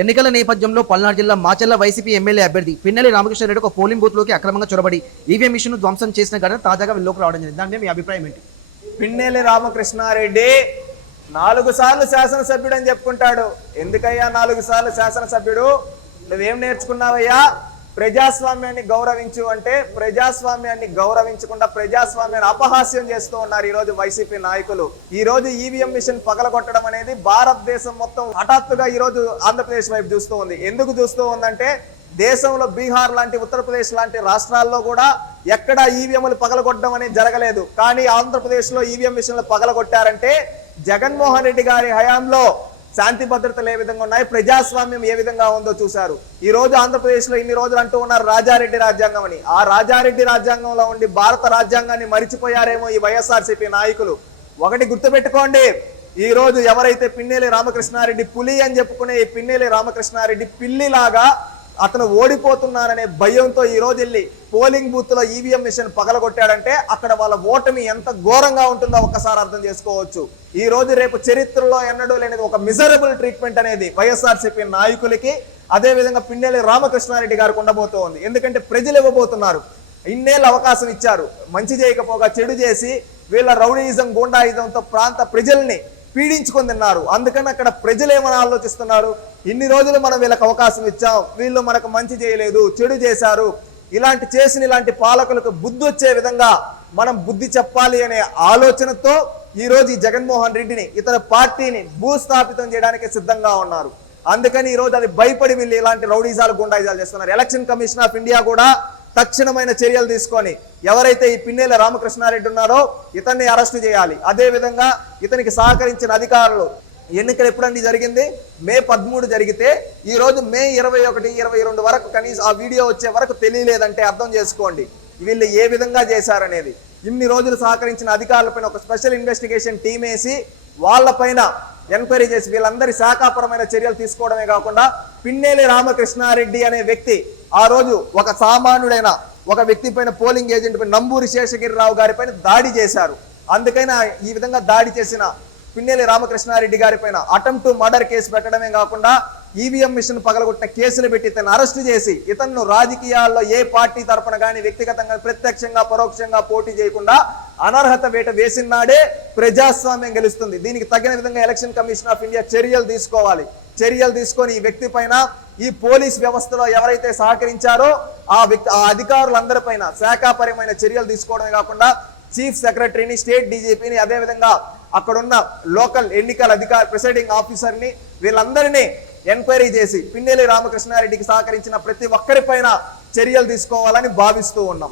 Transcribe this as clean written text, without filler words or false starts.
ఎన్నికల నేపథ్యంలో పల్నాడు జిల్లా మాచర్ల వైసీపీ ఎమ్మెల్యే అభ్యర్థి పిన్నెల్లి రామకృష్ణారెడ్డి ఒక పోలింగ్ బూత్ లోకి అక్రమంగా చొరబడి ఈవీఎం మిషన్ ధ్వంసం చేసిన ఘటన తాజాగా వెలుగులోకి రావడం జరిగింది. దాని మీద మీ అభిప్రాయం ఏంటి? పిన్నెల్లి రామకృష్ణారెడ్డి 4 సార్లు శాసనసభ్యుడు అని చెప్పుకుంటాడు. ఎందుకయ్యా 4 సార్లు శాసనసభ్యుడు? నువ్వేం నేర్చుకున్నావయ్యా? ప్రజాస్వామ్యాన్ని గౌరవించు అంటే ప్రజాస్వామ్యాన్ని గౌరవించకుండా ప్రజాస్వామ్యాన్ని అపహాస్యం చేస్తూ ఉన్నారు ఈ రోజు వైసీపీ నాయకులు. ఈ రోజు ఈవీఎం మిషన్ పగలగొట్టడం అనేది భారతదేశం మొత్తం హఠాత్తుగా ఈ రోజు ఆంధ్రప్రదేశ్ వైపు చూస్తూ ఉంది. ఎందుకు చూస్తూ ఉందంటే దేశంలో బీహార్ లాంటి ఉత్తరప్రదేశ్ లాంటి రాష్ట్రాల్లో కూడా ఎక్కడ ఈవీఎంలు పగలగొట్టడం అనేది జరగలేదు. కానీ ఆంధ్రప్రదేశ్ లో ఈవీఎం మిషన్లు పగలగొట్టారంటే జగన్మోహన్ రెడ్డి గారి హయాంలో శాంతి భద్రతలు ఏ విధంగా ఉన్నాయి, ప్రజాస్వామ్యం ఏ విధంగా ఉందో చూశారు. ఈ రోజు ఆంధ్రప్రదేశ్ లో ఇన్ని రోజులు అంటూ ఉన్నారు రాజారెడ్డి రాజ్యాంగం అని. ఆ రాజారెడ్డి రాజ్యాంగంలో ఉండి భారత రాజ్యాంగాన్ని మరిచిపోయారేమో ఈ వైఎస్ఆర్సీపీ నాయకులు. ఒకటి గుర్తుపెట్టుకోండి, ఈ రోజు ఎవరైతే పిన్నెల్లి రామకృష్ణారెడ్డి పులి అని చెప్పుకునే ఈ పిన్నెల్లి రామకృష్ణారెడ్డి పిల్లిలాగా అతను ఓడిపోతున్నారనే భయంతో ఈ రోజు వెళ్ళి పోలింగ్ బూత్ లో ఈవీఎం మిషన్ పగలగొట్టాడంటే అక్కడ వాళ్ళ ఓటమి ఎంత ఘోరంగా ఉంటుందో ఒక్కసారి అర్థం చేసుకోవచ్చు. ఈ రోజు రేపు చరిత్రలో ఎన్నడూ లేనిది ఒక మిజరబుల్ ట్రీట్మెంట్ అనేది వైఎస్ఆర్సీపీ నాయకులకి అదే విధంగా పిన్నెల్లి రామకృష్ణారెడ్డి గారికి ఉండబోతోంది. ఎందుకంటే ప్రజలు ఇవ్వబోతున్నారు. ఇన్నేళ్ళు అవకాశం ఇచ్చారు, మంచి చేయకపోగా చెడు చేసి వీళ్ళ రౌడీయిజం గూండాయిజంతో ప్రాంత ప్రజల్ని పీడించుకొని తిన్నారు. అందుకని అక్కడ ప్రజలు ఏమని ఆలోచిస్తున్నారు, ఇన్ని రోజులు మనం వీళ్ళకి అవకాశం ఇచ్చాం, వీళ్ళు మనకు మంచి చేయలేదు, చెడు చేశారు, ఇలాంటి పాలకులకు బుద్ధి వచ్చే విధంగా మనం బుద్ధి చెప్పాలి అనే ఆలోచనతో ఈ రోజు ఈ జగన్మోహన్ రెడ్డిని ఇతర పార్టీని భూస్థాపితం చేయడానికి సిద్ధంగా ఉన్నారు. అందుకని ఈ రోజు అది భయపడి వీళ్ళు ఇలాంటి రౌడీజాలు గుండాయిజాలు చేస్తున్నారు. ఎలక్షన్ కమిషన్ ఆఫ్ ఇండియా కూడా తక్షణమైన చర్యలు తీసుకొని ఎవరైతే ఈ పిన్నెల్లి రామకృష్ణారెడ్డి ఉన్నారో ఇతన్ని అరెస్టు చేయాలి. అదే విధంగా ఇతనికి సహకరించిన అధికారులు, ఎన్నికలు ఎప్పుడండి జరిగింది? మే 13 జరిగితే ఈ రోజు మే 21, 22 వరకు కనీసం ఆ వీడియో వచ్చే వరకు తెలియలేదంటే అర్థం చేసుకోండి వీళ్ళు ఏ విధంగా చేశారనేది. ఇన్ని రోజులు సహకరించిన అధికారులపైన ఒక స్పెషల్ ఇన్వెస్టిగేషన్ టీం వేసి వాళ్ళపైన ఎంక్వైరీ చేసి వీళ్ళందరి శాఖాపరమైన చర్యలు తీసుకోవడమే కాకుండా పిన్నెల్లి రామకృష్ణారెడ్డి అనే వ్యక్తి ఆ రోజు ఒక సామాన్యుడైన ఒక వ్యక్తి పైన పోలింగ్ ఏజెంట్ పైన నంబూరి శేషగిరిరావు గారి పైన దాడి చేశారు. అందుకైనా ఈ విధంగా దాడి చేసిన పిన్నెల్లి రామకృష్ణారెడ్డి గారి పైన అటెంప్ట్ టు మర్డర్ కేసు పెట్టడమే కాకుండా ఈవీఎం మిషన్ పగలగొట్టిన కేసులు పెట్టి ఇతను అరెస్ట్ చేసి ఇతను రాజకీయాల్లో ఏ పార్టీ తరపున కానీ వ్యక్తిగతంగా ప్రత్యక్షంగా పరోక్షంగా పోటీ చేయకుండా అనర్హత వేట వేసినాడే ప్రజాస్వామ్యం గెలుస్తుంది. దీనికి తగిన విధంగా ఎలక్షన్ కమిషన్ ఆఫ్ ఇండియా చర్యలు తీసుకోవాలి. చర్యలు తీసుకొని ఈ వ్యక్తి పైన, ఈ పోలీస్ వ్యవస్థలో ఎవరైతే సహకరించారో ఆ అధికారులందరిపైన శాఖాపరమైన చర్యలు తీసుకోవడమే కాకుండా చీఫ్ సెక్రటరీని, స్టేట్ డీజీపీని, అదేవిధంగా అక్కడున్న లోకల్ ఎన్నికల అధికారి, ప్రిసైడింగ్ ఆఫీసర్ని వీళ్ళందరినీ ఎంక్వైరీ చేసి పిన్నెల్లి రామకృష్ణారెడ్డికి సహకరించిన ప్రతి ఒక్కరిపైన చర్యలు తీసుకోవాలని భావిస్తూ ఉన్నాం.